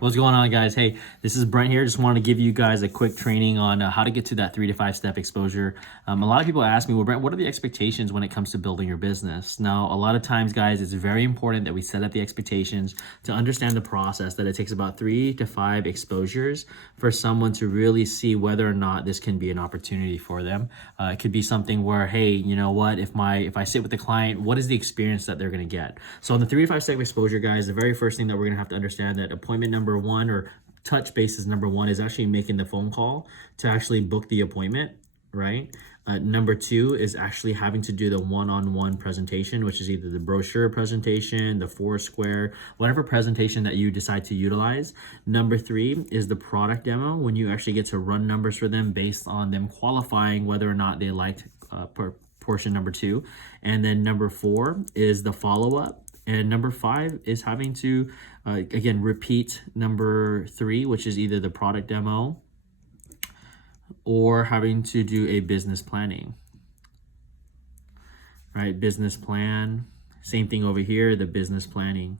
What's going on, guys? Hey, this is Brent here. Just wanted to give you guys a quick training on how to get to that 3 to 5 step exposure. A lot of people ask me, well, Brent, what are the expectations when it comes to building your business? Now, a lot of times, guys, it's very important that we set up the expectations to understand the process, that it takes about 3 to 5 exposures for someone to really see whether or not this can be an opportunity for them. It could be something where, hey, you know what, if I sit with the client, what is the experience that they're going to get? So on the 3 to 5 step exposure, guys, the very first thing that we're going to have to understand that appointment number one, or touch basis number one, is actually making the phone call to actually book the appointment, right? Number two is actually having to do the one-on-one presentation, which is either the brochure presentation, the Foursquare, whatever presentation that you decide to utilize. Number three is the product demo, when you actually get to run numbers for them based on them qualifying whether or not they liked portion number two. And then number four is the follow-up. And number five is having to, again, repeat number three, which is either the product demo or having to do a business planning, right? Business plan, same thing over here, the business planning.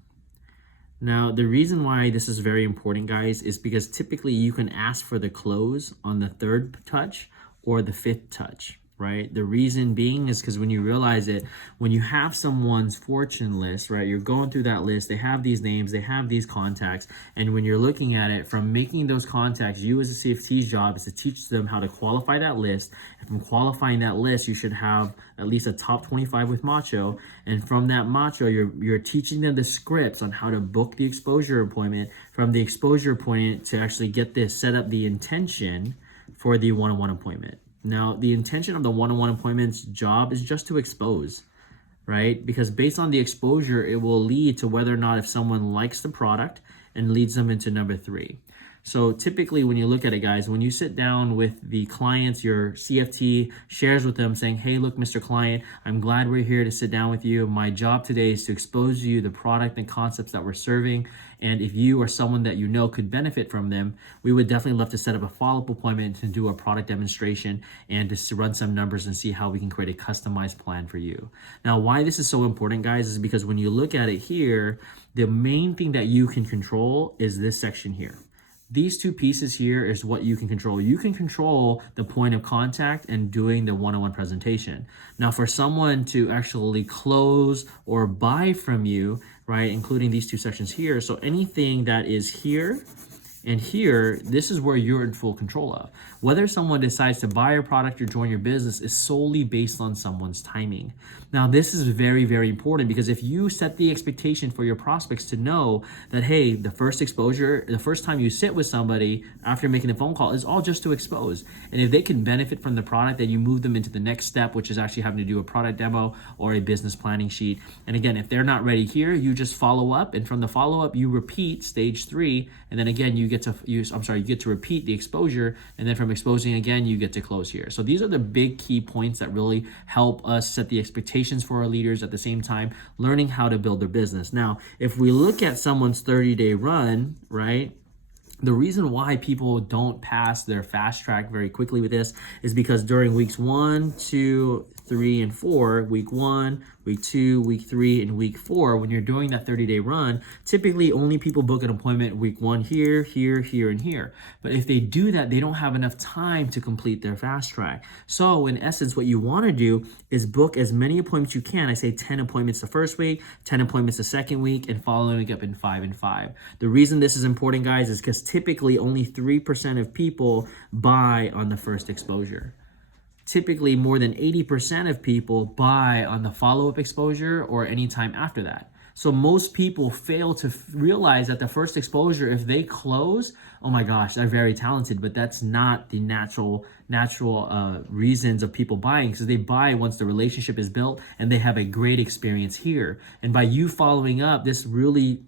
Now, the reason why this is very important, guys, is because typically you can ask for the close on the third touch or the fifth touch, right? The reason being is because when you realize it, when you have someone's fortune list, right, you're going through that list, they have these names, they have these contacts, and when you're looking at it from making those contacts, you as a CFT's job is to teach them how to qualify that list. And from qualifying that list, you should have at least a top 25 with Macho. And from that Macho, you're teaching them the scripts on how to book the exposure appointment, from the exposure appointment to actually get this, set up the intention for the one-on-one appointment. Now, the intention of the one-on-one appointment's job is just to expose, right? Because based on the exposure, it will lead to whether or not if someone likes the product, and leads them into number three. So typically when you look at it, guys, when you sit down with the clients, your CFT shares with them saying, hey, look, Mr. Client, I'm glad we're here to sit down with you. My job today is to expose you the product and concepts that we're serving. And if you or someone that you know could benefit from them, we would definitely love to set up a follow-up appointment to do a product demonstration and just to run some numbers and see how we can create a customized plan for you. Now, why this is so important, guys, is because when you look at it here, the main thing that you can control is this section here. These two pieces here is what you can control. You can control the point of contact and doing the one-on-one presentation. Now, for someone to actually close or buy from you, right, including these two sections here, so anything that is here and here, this is where you're in full control of. Whether someone decides to buy your product or join your business is solely based on someone's timing. Now, this is very, very important, because if you set the expectation for your prospects to know that, hey, the first exposure, the first time you sit with somebody after making a phone call is all just to expose. And if they can benefit from the product, then you move them into the next step, which is actually having to do a product demo or a business planning sheet. And again, if they're not ready here, you just follow up. And from the follow-up, you repeat stage three. And then again, you get to repeat the exposure. And then from exposing again, you get to close here. So these are the big key points that really help us set the expectations for our leaders, at the same time learning how to build their business. Now, if we look at someone's 30-day run, right, the reason why people don't pass their fast track very quickly with this is because during weeks 1, 2, 3, and 4, week 1, week 2, week 3, and week 4, when you're doing that 30-day run, typically only people book an appointment week 1 here, here, here, and here. But if they do that, they don't have enough time to complete their fast track. So in essence, what you want to do is book as many appointments you can. I say 10 appointments the first week, 10 appointments the second week, and following up in 5 and 5. The reason this is important, guys, is because typically only 3% of people buy on the first exposure. Typically more than 80% of people buy on the follow-up exposure or any time after that. So most people fail to realize that the first exposure, if they close, oh my gosh, they're very talented, but that's not the natural reasons of people buying, because they buy once the relationship is built and they have a great experience here. And by you following up, this really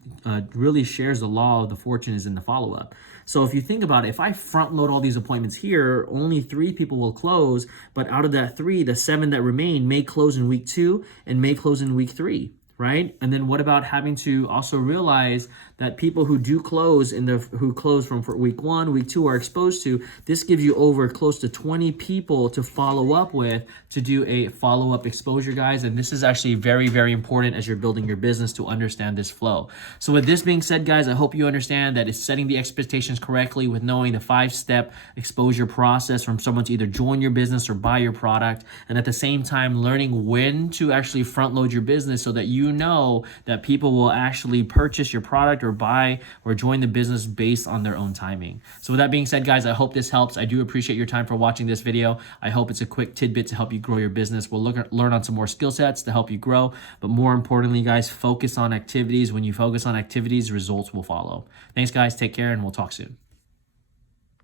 shares the law of the fortune is in the follow-up. So if you think about it, if I front load all these appointments here, only 3 people will close, but out of that 3, the 7 that remain may close in week 2 and may close in week 3. right? And then what about having to also realize that people who do close who close from for week 1, week 2 are exposed to, this gives you over close to 20 people to follow up with to do a follow-up exposure, guys. And this is actually very, very important as you're building your business to understand this flow. So with this being said, guys, I hope you understand that it's setting the expectations correctly with knowing the 5-step exposure process from someone to either join your business or buy your product, and at the same time learning when to actually front load your business so that you know that people will actually purchase your product or buy or join the business based on their own timing. So with that being said, guys, I hope this helps. I do appreciate your time for watching this video. I hope it's a quick tidbit to help you grow your business. We'll learn on some more skill sets to help you grow, but more importantly, guys, focus on activities. When you focus on activities, results will follow. Thanks, guys. Take care, and we'll talk soon.